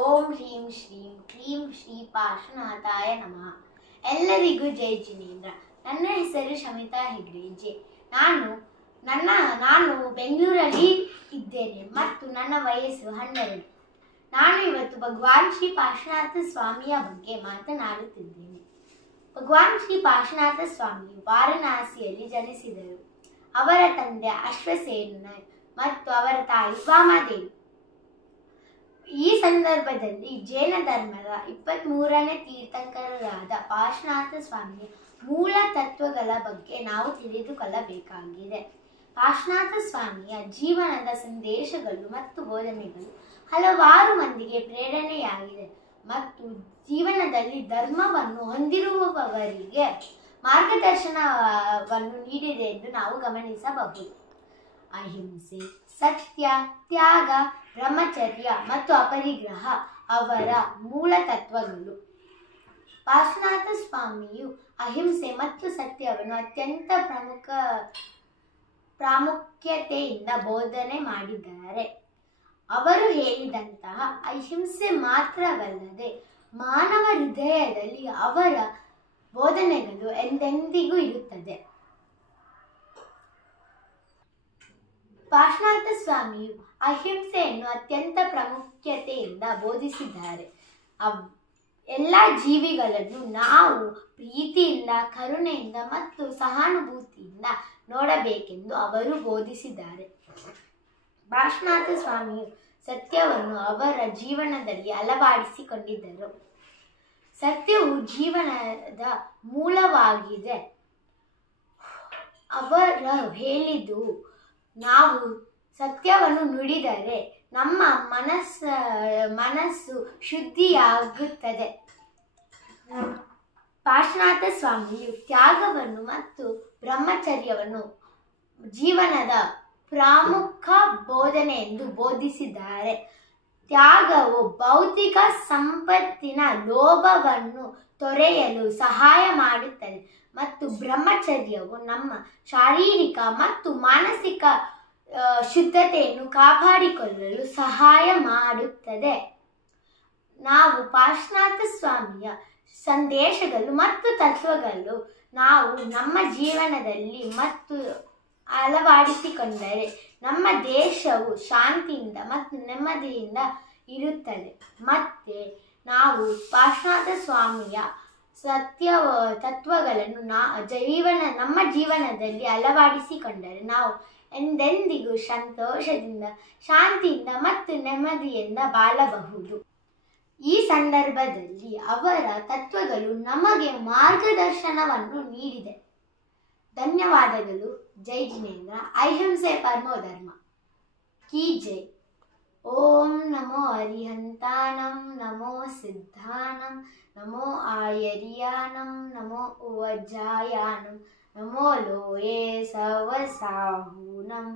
ಓಂ ಹ್ರೀಂ ಶ್ರೀಂ ಕ್ಲೀಂ ಶ್ರೀ ಪಾರ್ಶ್ವನಾಥಾಯ ನಮಃ. ಎಲ್ಲರಿಗೂ ಜೈ ಜಿನೇಂದ್ರ. ನನ್ನ ಹೆಸರು ಶಮಿತಾ ಹೆಗ್ಡೆಜೆ. ನಾನು ಬೆಂಗಳೂರಲ್ಲಿ ಇದ್ದೇನೆ ಮತ್ತು ನನ್ನ ವಯಸ್ಸು 12. ನಾನು ಇವತ್ತು ಭಗವಾನ್ ಶ್ರೀ ಪಾರ್ಶ್ವನಾಥ ಸ್ವಾಮಿಯ ಬಗ್ಗೆ ಮಾತನಾಡುತ್ತಿದ್ದೇನೆ. ಭಗವಾನ್ ಶ್ರೀ ಪಾರ್ಶ್ವನಾಥ ಸ್ವಾಮಿಯು ವಾರಣಾಸಿಯಲ್ಲಿ ಜನಿಸಿದರು. ಅವರ ತಂದೆ ಅಶ್ವಸೇನ ಮತ್ತು ಅವರ ತಾಯಿ ವಾಮದೇವಿ. ಈ ಸಂದರ್ಭದಲ್ಲಿ ಜೈನ ಧರ್ಮದ 23ನೇ ತೀರ್ಥಂಕರರಾದ ಪಾರ್ಶ್ವನಾಥ ಸ್ವಾಮಿಯ ಮೂಲ ತತ್ವಗಳ ಬಗ್ಗೆ ನಾವು ತಿಳಿದುಕೊಳ್ಳಬೇಕಾಗಿದೆ. ಪಾರ್ಶ್ವನಾಥ ಸ್ವಾಮಿಯ ಜೀವನದ ಸಂದೇಶಗಳು ಮತ್ತು ಬೋಧನೆಗಳು ಹಲವಾರು ಮಂದಿಗೆ ಪ್ರೇರಣೆಯಾಗಿದೆ ಮತ್ತು ಜೀವನದಲ್ಲಿ ಧರ್ಮವನ್ನು ಹೊಂದಿರುವವರಿಗೆ ಮಾರ್ಗದರ್ಶನವನ್ನು ನೀಡಿದೆ ಎಂದು ನಾವು ಗಮನಿಸಬಹುದು. ಅಹಿಂಸೆ, ಸತ್ಯ, ತ್ಯಾಗ, ಬ್ರಹ್ಮಚರ್ಯ ಮತ್ತು ಅಪರಿಗ್ರಹ ಅವರ ಮೂಲ ತತ್ವಗಳು. ಪಾರ್ಶ್ವನಾಥ ಸ್ವಾಮಿಯು ಅಹಿಂಸೆ ಮತ್ತು ಸತ್ಯವನ್ನು ಅತ್ಯಂತ ಪ್ರಾಮುಖ್ಯತೆಯಿಂದ ಬೋಧನೆ ಮಾಡಿದ್ದಾರೆ. ಅವರು ಹೇಳಿದಂತಹ ಅಹಿಂಸೆ ಮಾತ್ರವಲ್ಲದೆ ಮಾನವ ಹೃದಯದಲ್ಲಿ ಅವರ ಬೋಧನೆಗಳು ಎಂದೆಂದಿಗೂ ಇರುತ್ತದೆ. ಪಾರ್ಶ್ವನಾಥ ಸ್ವಾಮಿಯು ಅಹಿಂಸೆಯನ್ನು ಅತ್ಯಂತ ಪ್ರಾಮುಖ್ಯತೆಯಿಂದ ಬೋಧಿಸಿದ್ದಾರೆ. ಎಲ್ಲ ಜೀವಿಗಳನ್ನು ನಾವು ಪ್ರೀತಿಯಿಂದ, ಕರುಣೆಯಿಂದ ಮತ್ತು ಸಹಾನುಭೂತಿಯಿಂದ ನೋಡಬೇಕೆಂದು ಅವರು ಬೋಧಿಸಿದ್ದಾರೆ. ಪಾರ್ಶ್ವನಾಥ ಸ್ವಾಮಿಯು ಸತ್ಯವನ್ನು ಅವರ ಜೀವನದಲ್ಲಿ ಅಳವಡಿಸಿಕೊಂಡಿದ್ದರು. ಸತ್ಯವು ಜೀವನದ ಮೂಲವಾಗಿದೆ. ಅವರು ಹೇಳಿದ್ದು, ನಾವು ಸತ್ಯವನ್ನು ನುಡಿದರೆ ನಮ್ಮ ಮನಸ್ಸು ಶುದ್ಧಿಯಾಗುತ್ತದೆ. ಪಾರ್ಶ್ವನಾಥ ಸ್ವಾಮಿಯು ತ್ಯಾಗವನ್ನು ಮತ್ತು ಬ್ರಹ್ಮಚರ್ಯವನ್ನು ಜೀವನದ ಪ್ರಮುಖ ಬೋಧನೆ ಎಂದು ಬೋಧಿಸಿದ್ದಾರೆ. ತ್ಯಾಗವು ಭೌತಿಕ ಸಂಪತ್ತಿನ ಲೋಭವನ್ನು ತೊರೆಯಲು ಸಹಾಯ ಮಾಡುತ್ತದೆ ಮತ್ತು ಬ್ರಹ್ಮಚರ್ಯವು ನಮ್ಮ ಶಾರೀರಿಕ ಮತ್ತು ಮಾನಸಿಕ ಶುದ್ಧತೆಯನ್ನು ಕಾಪಾಡಿಕೊಳ್ಳಲು ಸಹಾಯ ಮಾಡುತ್ತದೆ. ನಾವು ಪಾರ್ಶ್ವನಾಥ ಸ್ವಾಮಿಯ ಸಂದೇಶಗಳು ಮತ್ತು ತತ್ವಗಳು ನಾವು ನಮ್ಮ ಜೀವನದಲ್ಲಿ ಮತ್ತು ಅಳವಡಿಸಿಕೊಂಡರೆ ನಮ್ಮ ದೇಶವು ಶಾಂತಿಯಿಂದ ಮತ್ತು ನೆಮ್ಮದಿಯಿಂದ ಇರುತ್ತದೆ. ಮತ್ತೆ ನಾವು ಪಾರ್ಶ್ವನಾಥ ಸ್ವಾಮಿಯ ತತ್ವಗಳನ್ನು ನಮ್ಮ ಜೀವನದಲ್ಲಿ ಅಳವಡಿಸಿಕೊಂಡರೆ ನಾವು ಎಂದೆಂದಿಗೂ ಸಂತೋಷದಿಂದ, ಶಾಂತಿಯಿಂದ ಮತ್ತು ನೆಮ್ಮದಿಯಿಂದ ಬಾಳಬಹುದು. ಈ ಸಂದರ್ಭದಲ್ಲಿ ಅವರ ತತ್ವಗಳು ನಮಗೆ ಮಾರ್ಗದರ್ಶನವನ್ನು ನೀಡಿದೆ. ಧನ್ಯವಾದಗಳು. ಜೈ ಜಿನೇಂದ್ರ. ಅಹಿಂಸೆ ಪರಮೋ ಧರ್ಮ ಕಿ ಜೈ. ಓಂ ನಮೋ ಅರಿಹಂತಾನಂ, ನಮೋ ಸಿದ್ಧಾನಂ, ನಮೋ ಆಯರ್ಯಾನಂ, ನಮೋ ಉವಜಾಯಾನಂ, ನಮೋ ಲೋಯೇ ಸವಸಾಹೂನಂ.